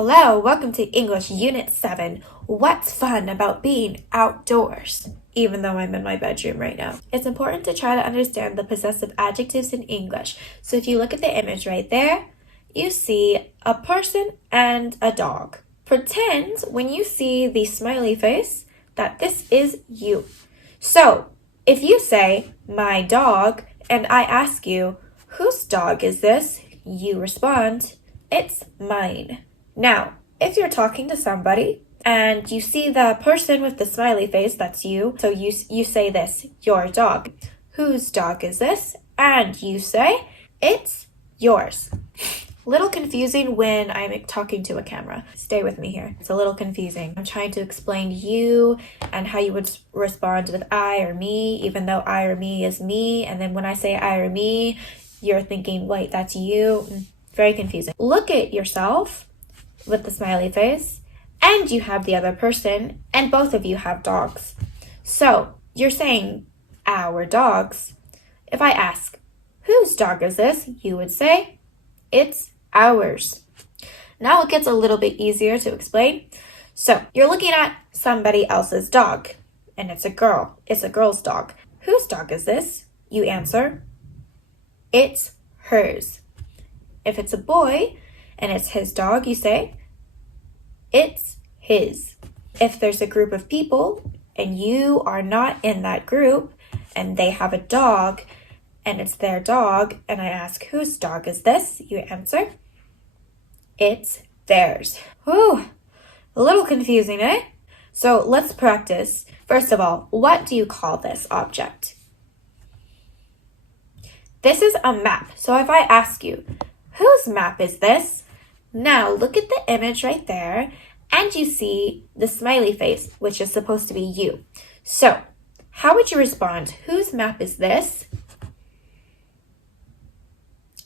Hello, welcome to English Unit 7. What's fun about being outdoors? Even though I'm in my bedroom right now. It's important to try to understand the possessive adjectives in English. So if you look at the image right there, you see a person and a dog. Pretend when you see the smiley face that this is you. So if you say, my dog, and I ask you, whose dog is this? You respond, it's mine. Now, if you're talking to somebody and you see the person with the smiley face, that's you. So you say this, your dog. Whose dog is this? And you say, it's yours. Little confusing when I'm talking to a camera. Stay with me here. It's a little confusing. I'm trying to explain you and how you would respond with I or me, even though I or me is me. And then when I say I or me, you're thinking, wait, that's you. Very confusing. Look at yourself with the smiley face, and you have the other person, and both of you have dogs. So you're saying our dogs. If I ask, whose dog is this? You would say, it's ours. Now it gets a little bit easier to explain. So you're looking at somebody else's dog, and it's a girl. It's a girl's dog. Whose dog is this? You answer, it's hers. If it's a boy and it's his dog, you say, it's his. If there's a group of people and you are not in that group and they have a dog and it's their dog and I ask, whose dog is this? You answer, it's theirs. Whew, a little confusing, eh? So let's practice. First of all, what do you call this object? This is a map. So if I ask you, whose map is this? Now look at the image right there and you see the smiley face, which is supposed to be you. So how would you respond? Whose map is this?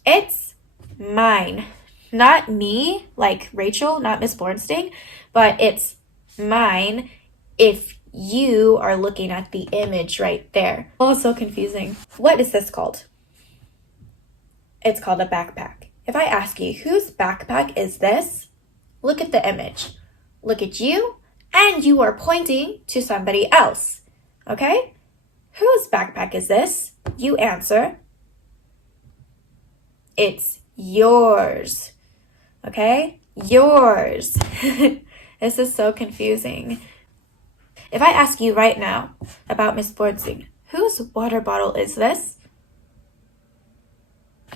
It's mine. Not me, like Rachel, not Miss Bornstein, but it's mine if you are looking at the image right there. Oh, so confusing. What is this called? It's called a backpack. If I ask you, whose backpack is this? Look at the image. Look at you, and you are pointing to somebody else. Okay? Whose backpack is this? You answer, it's yours. Okay? Yours. This is so confusing. If I ask you right now about Miss Bornstein, whose water bottle is this?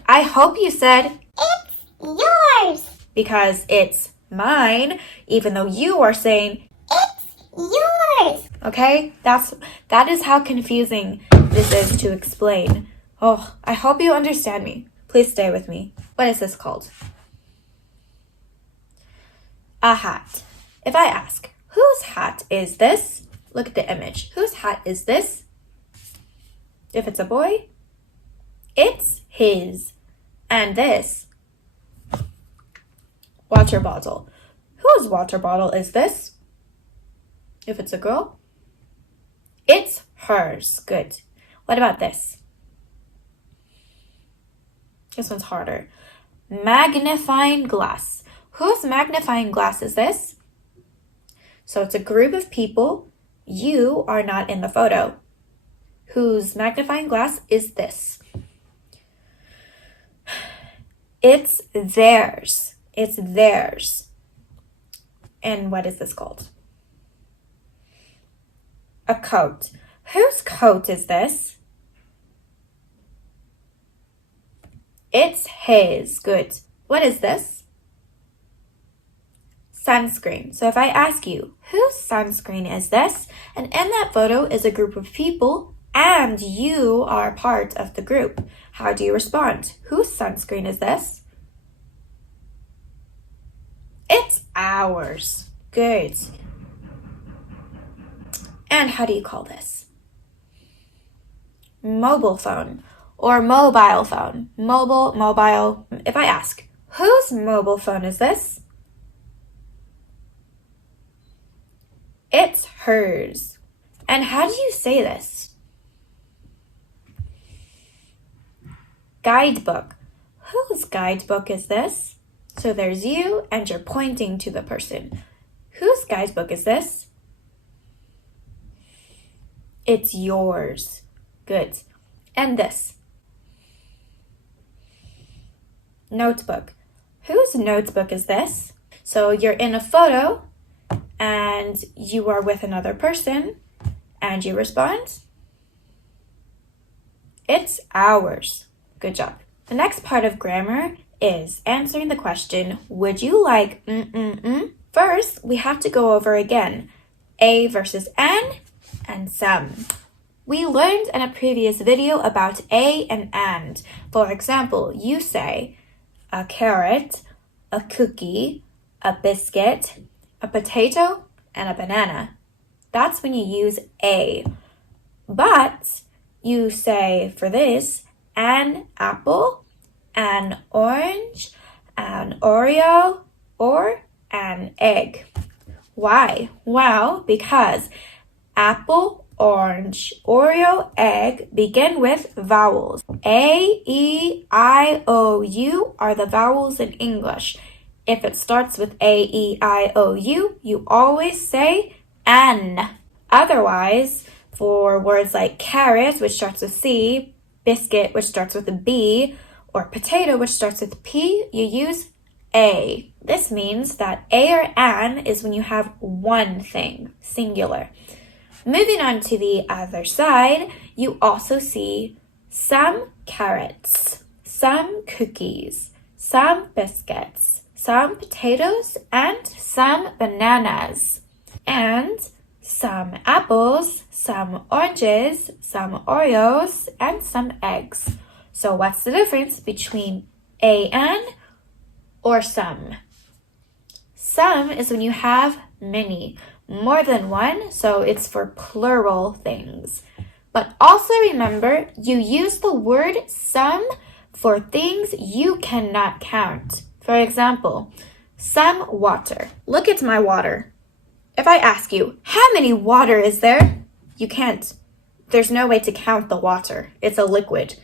I hope you said, it's yours. Because it's mine, even though you are saying, it's yours. Okay? That is how confusing this is to explain. Oh, I hope you understand me. Please stay with me. What is this called? A hat. If I ask, whose hat is this? Look at the image. Whose hat is this? If it's a boy, it's his. And this, water bottle. Whose water bottle is this? If it's a girl, it's hers. Good. What about this? This one's harder. Magnifying glass. Whose magnifying glass is this? So it's a group of people. You are not in the photo. Whose magnifying glass is this? It's theirs. It's theirs. And what is this called? A coat. Whose coat is this? It's his. Good. What is this? Sunscreen. So if I ask you, whose sunscreen is this? And in that photo is a group of people and you are part of the group. How do you respond? Whose sunscreen is this? It's ours. Good. And how do you call this? Mobile phone or mobile phone. Mobile. If I ask, whose mobile phone is this? It's hers. And how do you say this? Guidebook. Whose guidebook is this? So there's you and you're pointing to the person. Whose guidebook is this? It's yours. Good. And this? Notebook. Whose notebook is this? So you're in a photo and you are with another person and you respond, it's ours. Good job. The next part of grammar is answering the question, would you like First, we have to go over again a versus an and some. We learned in a previous video about a and and. For example, you say a carrot, a cookie, a biscuit, a potato, and a banana. That's when you use a. But you say for this, an apple, an orange, an Oreo, or an egg. Why? Well, because apple, orange, Oreo, egg begin with vowels. A, E, I, O, U are the vowels in English. If it starts with A, E, I, O, U, you always say an. Otherwise, for words like carrot, which starts with C, biscuit, which starts with a B, or potato, which starts with P, you use a. This means that a or an is when you have one thing, singular. Moving on to the other side, you also see some carrots, some cookies, some biscuits, some potatoes, and some bananas, and some apples, some oranges, some Oreos, and some eggs. So what's the difference between a and or some? Some is when you have many, more than one, so it's for plural things. But also remember, you use the word some for things you cannot count. For example, some water. Look at my water. If I ask you, how many water is there? You can't. There's no way to count the water. It's a liquid.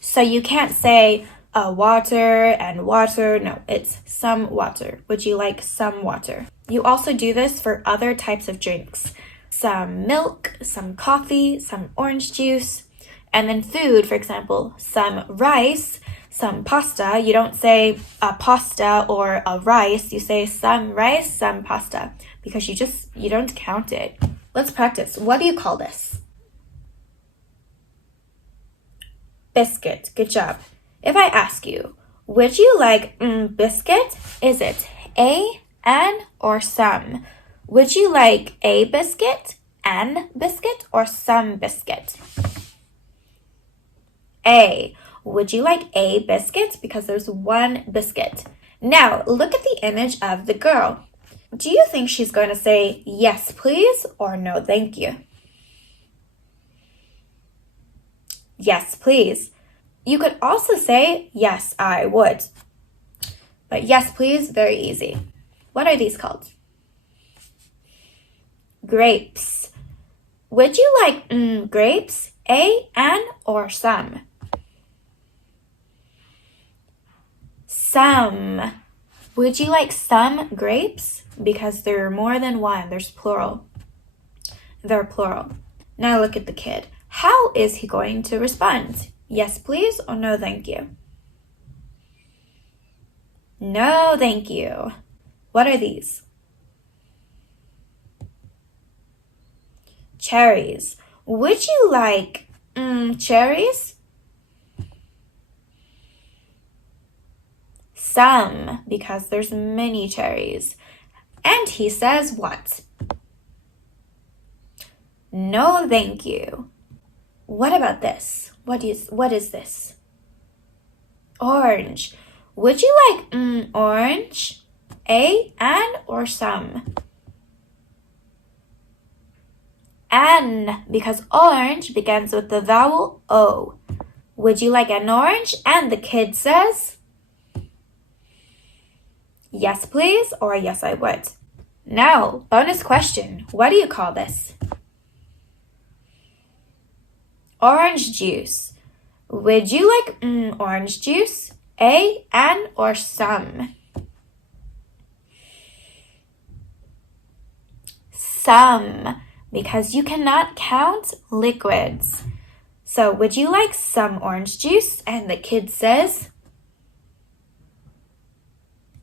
So you can't say water and water. No, it's some water. Would you like some water? You also do this for other types of drinks. Some milk, some coffee, some orange juice, and then food, for example, some rice, some pasta. You don't say a pasta or a rice. You say some rice, some pasta, because you don't count it. Let's practice. What do you call this? Biscuit. Good job. If I ask you, would you like biscuit? Is it a, an, or some? Would you like a biscuit, an biscuit, or some biscuit? A. Would you like a biscuit? Because there's one biscuit. Now, look at the image of the girl. Do you think she's going to say yes, please, or no, thank you? Yes, please. You could also say, yes, I would. But yes, please, very easy. What are these called? Grapes. Would you like grapes? A, an, or some? Some. Would you like some grapes? Because there are more than one. There's plural. They're plural. Now look at the kid. How is he going to respond? Yes, please, or no, thank you? No, thank you. What are these? Cherries. Would you like cherries? Some, because there's many cherries. And he says what? No, thank you. What about this? What is this? Orange. Would you like orange? A, an, or some? An, because orange begins with the vowel O. Would you like an orange? And the kid says, yes, please, or yes, I would. Now, bonus question. What do you call this? Orange juice. Would you like orange juice? A, an, or some? Some, because you cannot count liquids. So, would you like some orange juice? And the kid says,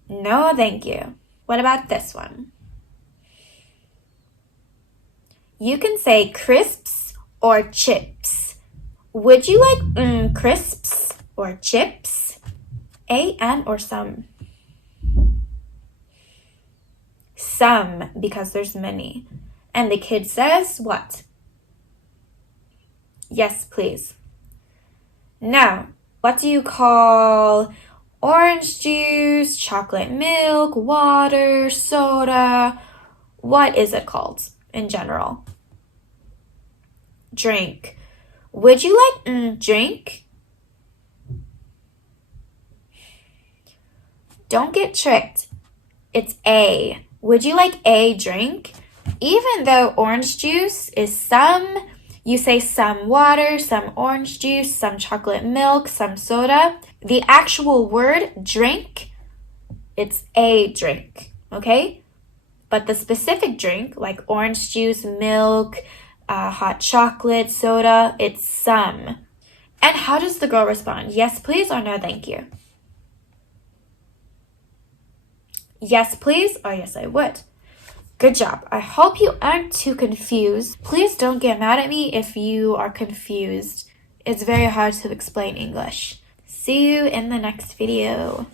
no, thank you. What about this one? You can say crisps or chips. Would you like crisps or chips? A, an, or some? Some, because there's many. And the kid says what? Yes, please. Now, what do you call orange juice, chocolate milk, water, soda? What is it called in general? Drink. Would you like drink? Don't get tricked. It's A. Would you like a drink? Even though orange juice is some, you say some water, some orange juice, some chocolate milk, some soda. The actual word drink, it's a drink, okay? But the specific drink, like orange juice, milk, hot chocolate, soda, it's some. And how does the girl respond? Yes, please, or no, thank you? Yes, please, or yes, I would. Good job. I hope you aren't too confused. Please don't get mad at me if you are confused. It's very hard to explain English. See you in the next video.